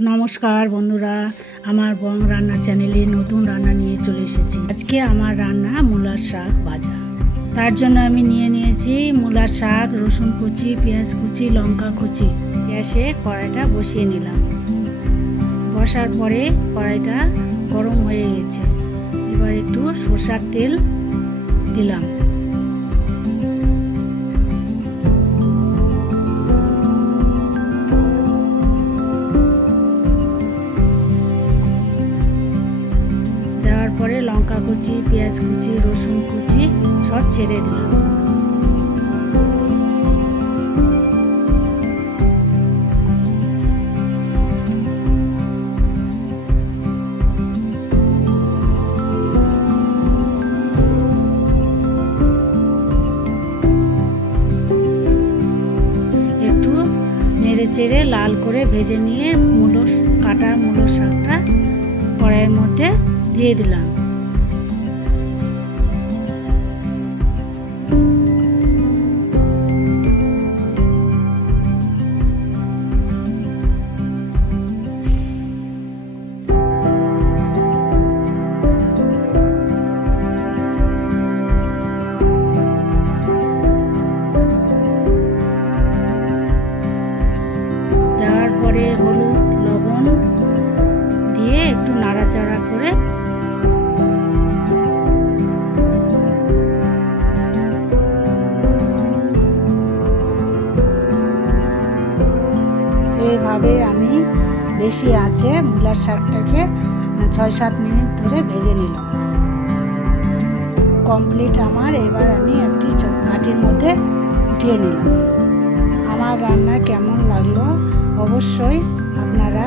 নমস্কার বন্ধুরা, আমার বং রান্না চ্যানেলে নতুন রান্না নিয়ে চলে এসেছি। আজকে আমার রান্না মূলার শাক ভাজা। তার জন্য আমি নিয়ে নিয়েছি মূলার শাক, রসুন কুচি, পেঁয়াজ কুচি, লঙ্কা কুচি। গ্যাসে কড়াইটা বসিয়ে নিলাম। বসার পরে কড়াইটা গরম হয়ে গেছে। এবার একটু সরষার তেল দিলাম। লঙ্কা কুচি, পেঁয়াজ কুচি, রসুন কুচি, সব ছেড়ে দিলাম। একটু নেড়ে চেড়ে লাল করে ভেজে নিয়ে মূলো কাটা মূলো শাকটা কড়াইয়ের মধ্যে দিয়ে দিলাম। এইভাবে আমি বেশি আছে মূলার শাকটাকে ছয় সাত মিনিট ধরে ভেজে নিলাম। কমপ্লিট আমার, এবার আমি একটি বাটির মধ্যে উঠিয়ে নিলাম। আমার রান্না কেমন লাগল অবশ্যই আপনারা